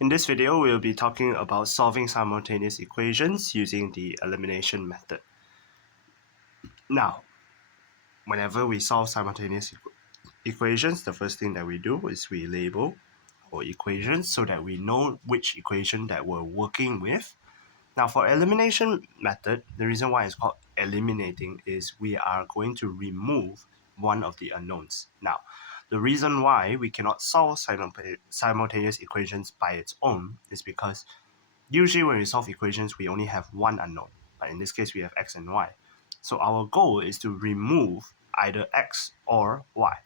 In this video, we'll be talking about solving simultaneous equations using the elimination method. Now, whenever we solve simultaneous equations, the first thing that we do is we label our equations so that we know which equation that we're working with. Now, for elimination method, the reason why it's called eliminating is we are going to remove one of the unknowns. Now, the reason why we cannot solve simultaneous equations by its own is because usually when we solve equations, we only have one unknown, but in this case, we have x and y. So our goal is to remove either x or y.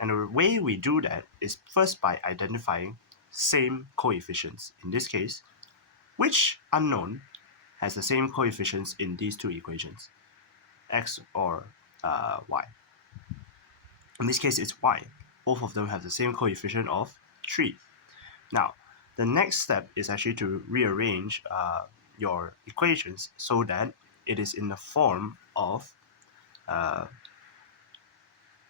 And the way we do that is first by identifying same coefficients. In this case, which unknown has the same coefficients in these two equations, x or y. In this case, it's y. Both of them have the same coefficient of 3. Now, the next step is actually to rearrange your equations so that it is in the form of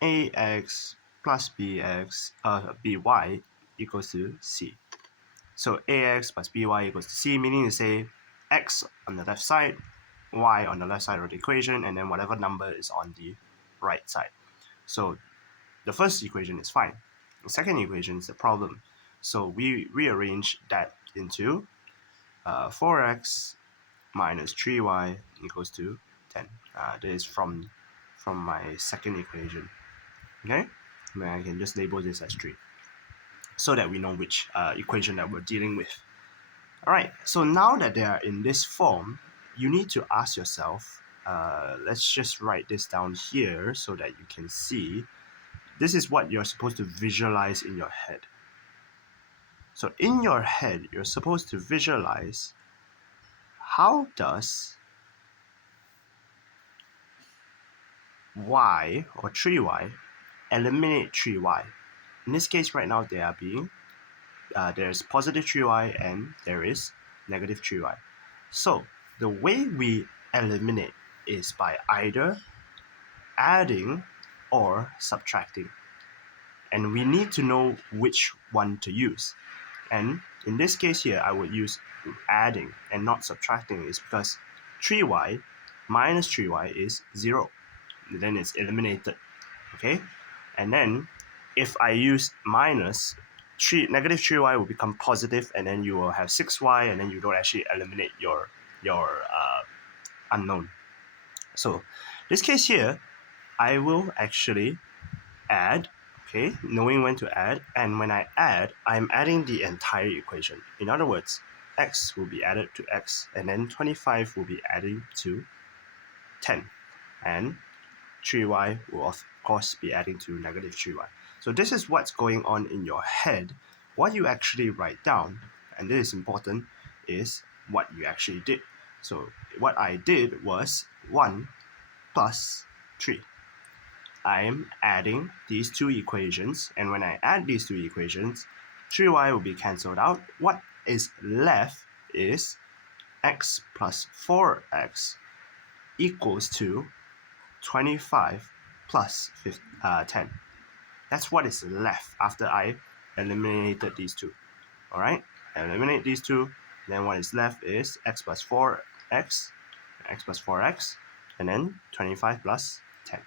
ax plus by equals to c. So ax plus by equals to c, meaning to say x on the left side, y on the left side of the equation, and then whatever number is on the right side. So the first equation is fine. The second equation is the problem. So we rearrange that into 4x minus 3y equals to 10. This is from my second equation. Okay, and I can just label this as 3 so that we know which equation that we're dealing with. Alright, so now that they are in this form, you need to ask yourself, let's just write this down here so that you can see. This is what you're supposed to visualize in your head. So in your head, you're supposed to visualize how does y or 3y eliminate 3y. In this case right now they are being there's positive 3y and there is negative 3y. So the way we eliminate is by either adding or subtracting, and we need to know which one to use. And in this case here, I would use adding and not subtracting, is because 3y minus 3y is 0. Then it's eliminated, okay? And then if I use minus, negative 3y will become positive, and then you will have 6y, and then you don't actually eliminate your unknown. So this case here, I will actually add, okay, knowing when to add, and when I add, I'm adding the entire equation. In other words, x will be added to x, and then 25 will be added to 10, and 3y will of course be adding to negative 3y. So this is what's going on in your head. What you actually write down, and this is important, is what you actually did. So what I did was 1 plus 3. I'm adding these two equations, and when I add these two equations, 3y will be cancelled out. What is left is x plus 4x equals to 25 plus 10. That's what is left after I eliminated these two. Alright, I eliminate these two, then what is left is x plus 4x, and then 25 plus 10.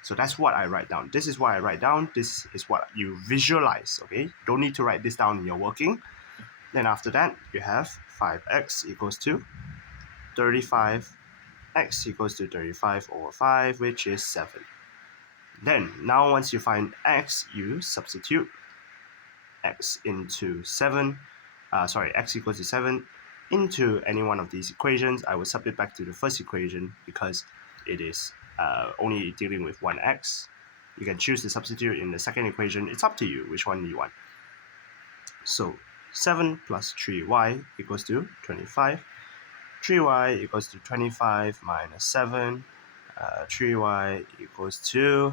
So that's what I write down. This is what I write down. This is what you visualize, okay? Don't need to write this down in your working. Then after that, you have 5x equals to 35. X equals to 35 over 5, which is 7. Then, now once you find x, you substitute x into 7. X equals to 7 into any one of these equations. I will sub it back to the first equation because it is only dealing with one x. You can choose to substitute in the second equation. It's up to you which one you want. So 7 plus 3y equals to 25. 3y equals to 25 minus 7. 3y equals to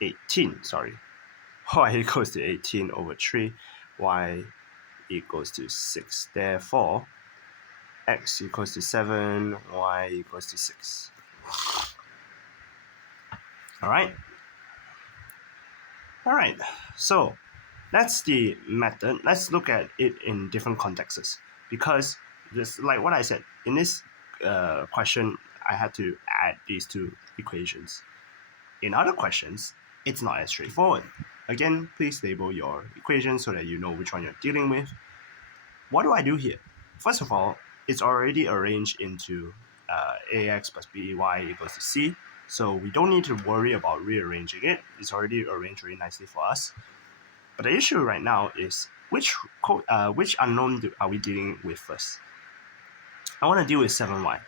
18. Sorry, y equals to 18 over 3. Y equals to 6. Therefore, x equals to 7. Y equals to 6. All right. Alright, so that's the method. Let's look at it in different contexts. Because just like what I said, in this question, I had to add these two equations. In other questions, it's not as straightforward. Again, please label your equations so that you know which one you're dealing with. What do I do here? First of all, it's already arranged into ax plus by equals to c, so we don't need to worry about rearranging it. It's already arranged very nicely for us. But the issue right now is which unknown are we dealing with first? I want to deal with 7y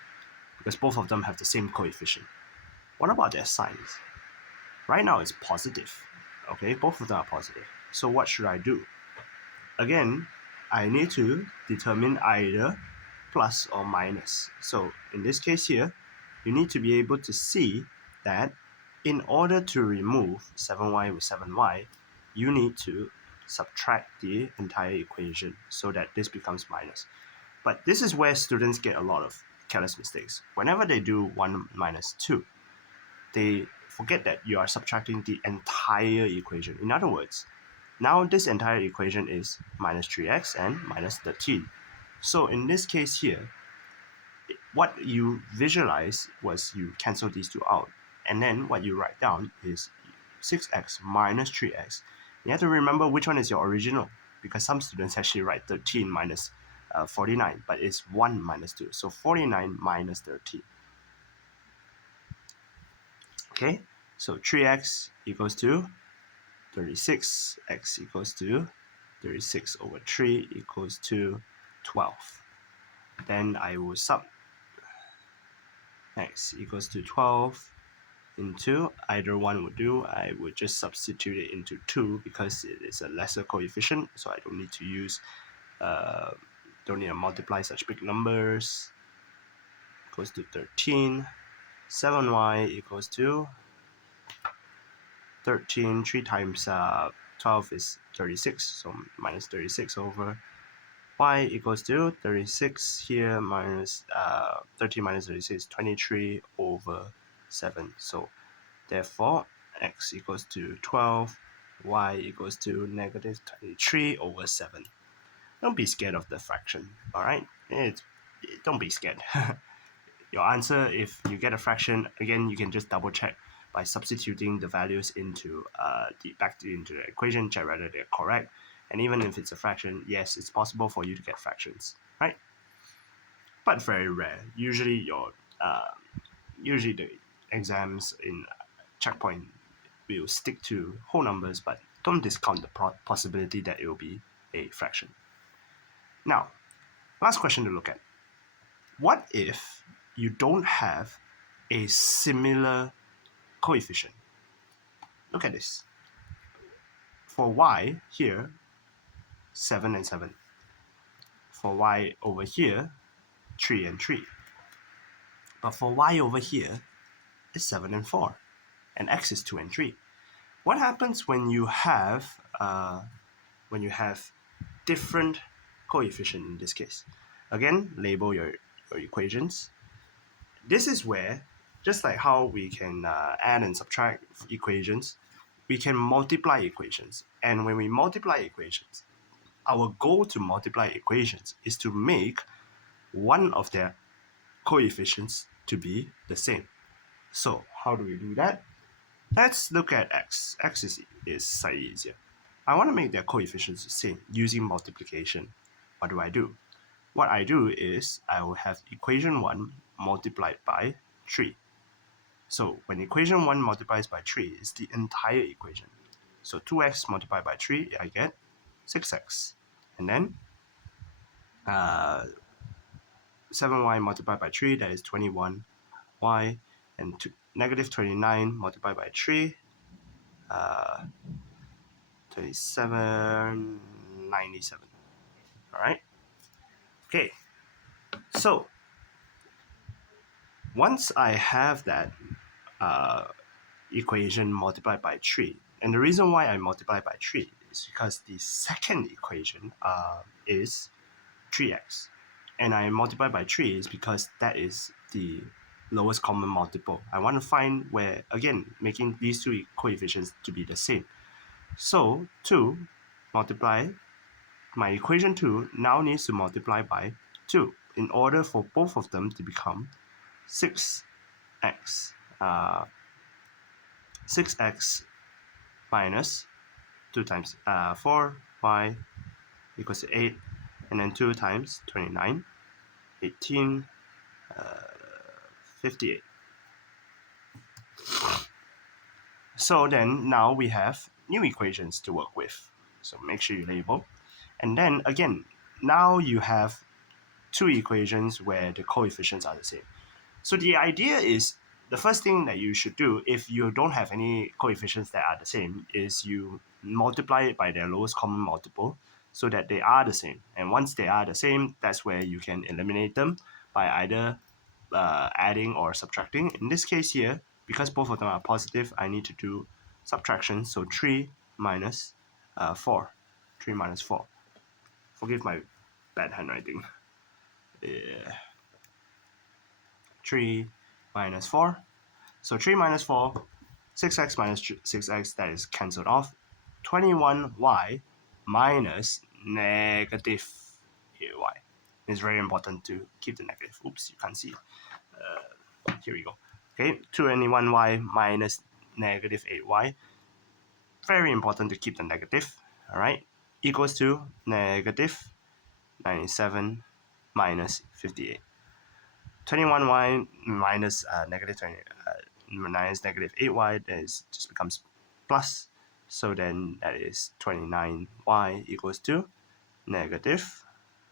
because both of them have the same coefficient. What about their signs? Right now it's positive. Okay, both of them are positive. So what should I do? Again, I need to determine either plus or minus. So in this case here, you need to be able to see that in order to remove 7y with 7y, you need to subtract the entire equation so that this becomes minus. But this is where students get a lot of careless mistakes. Whenever they do 1 minus 2, they forget that you are subtracting the entire equation. In other words, now this entire equation is minus 3x and minus 13. So in this case here, what you visualize was you cancel these two out. And then what you write down is 6x minus 3x. You have to remember which one is your original, because some students actually write 13 minus 49, but it's 1 minus 2. So 49 minus 13. Okay, so 3x equals to 36, x equals to 36 over 3 equals to 12. Then I will sub x equals to 12 into, either one would do. I would just substitute it into 2 because it is a lesser coefficient, so I don't need to use, don't need to multiply such big numbers. Equals to 13. 7y equals to 13. 3 times 12 is 36, so minus 36 over y equals to 36 here minus 13 minus 36 is 23 over 7. So therefore x equals to 12, y equals to negative 23 over 7. Don't be scared of the fraction, alright? Don't be scared. Your answer, if you get a fraction, again, you can just double check by substituting the values into into the equation, check whether they're correct. And even if it's a fraction, yes, it's possible for you to get fractions, right? But very rare. Usually usually the exams in checkpoint will stick to whole numbers, but don't discount the possibility that it will be a fraction. Now, last question to look at. What if you don't have a similar coefficient? Look at this. For y here, 7 and 7. For y over here, 3 and 3. But for y over here, it's 7 and 4. And x is 2 and 3. What happens when you have different coefficient in this case? Again, label your equations. This is where, just like how we can add and subtract equations, we can multiply equations. And when we multiply equations, our goal to multiply equations is to make one of their coefficients to be the same. So how do we do that? Let's look at x. X is slightly easier. I want to make their coefficients the same using multiplication. What do? What I do is I will have equation 1 multiplied by 3. So when equation 1 multiplies by 3, it's the entire equation. So 2x multiplied by 3, I get 6x. And then 7y multiplied by 3, that is 21y. And negative 29 multiplied by 3, 27, 97. All right? Okay. So once I have that equation multiplied by 3, and the reason why I multiply by 3 is because the second equation is 3x. And I multiply by 3 is because that is the lowest common multiple. I want to find where, again, making these two coefficients to be the same. So 2 multiply, my equation 2 now needs to multiply by 2 in order for both of them to become 6x. 6x minus 2 times 4y equals to 8, and then 2 times 29, 18, 58. So then now we have new equations to work with. So make sure you label. And then again, now you have two equations where the coefficients are the same. So the idea is, the first thing that you should do if you don't have any coefficients that are the same is you multiply it by their lowest common multiple so that they are the same. And once they are the same, that's where you can eliminate them by either adding or subtracting. In this case here, because both of them are positive, I need to do subtraction. So 3 minus 4. 3 minus 4. Forgive my bad handwriting. 3 minus 4. So 3 minus 4, 6x minus 6x, that is cancelled off. 21y minus negative 8y. It's very important to keep the negative. Oops, you can't see. Here we go. Okay, 21y minus negative 8y. Very important to keep the negative. All right, equals to negative 97 minus 58. 21y minus negative 20 minus negative 8y, that is just becomes plus. So then that is 29y equals to negative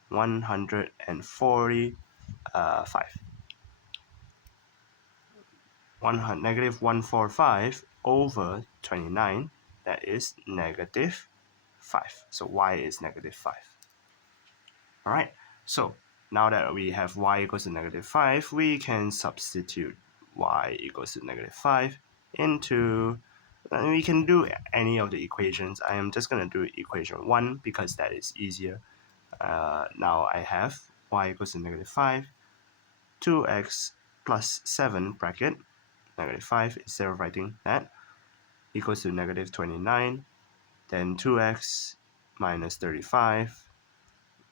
145. Negative 145 over 29, that is negative 5. So y is negative 5. All right, so now that we have y equals to negative 5, we can substitute y equals to negative 5 into, we can do any of the equations. I am just going to do equation 1 because that is easier. Now I have y equals to negative 5, 2x plus 7 bracket, negative 5, instead of writing that, equals to negative 29, then 2x minus 35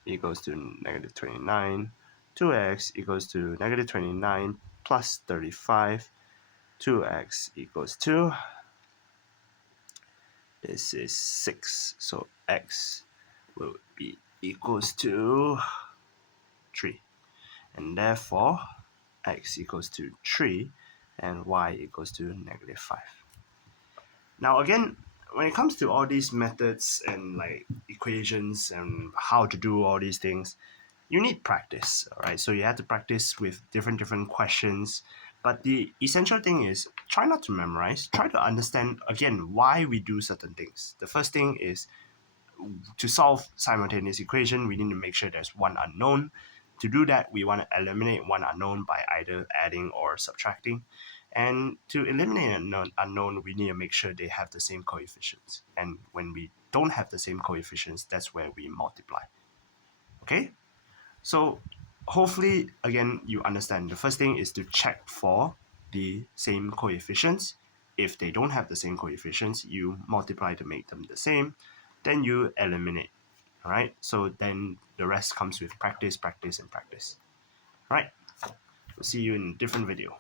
equals to negative 29. 2x equals to negative 29 plus 35. 2x equals to, this is 6. So x will be equals to 3. And therefore, x equals to 3 and y equals to negative 5. Now again, when it comes to all these methods and like equations and how to do all these things, you need practice, all right? So you have to practice with different questions. But the essential thing is try not to memorize, try to understand again why we do certain things. The first thing is to solve simultaneous equation, we need to make sure there's one unknown. To do that, we want to eliminate one unknown by either adding or subtracting. And to eliminate an unknown, we need to make sure they have the same coefficients. And when we don't have the same coefficients, that's where we multiply. Okay? So hopefully, again, you understand. The first thing is to check for the same coefficients. If they don't have the same coefficients, you multiply to make them the same. Then you eliminate. All right. So then the rest comes with practice, practice, and practice. All right. We'll see you in a different video.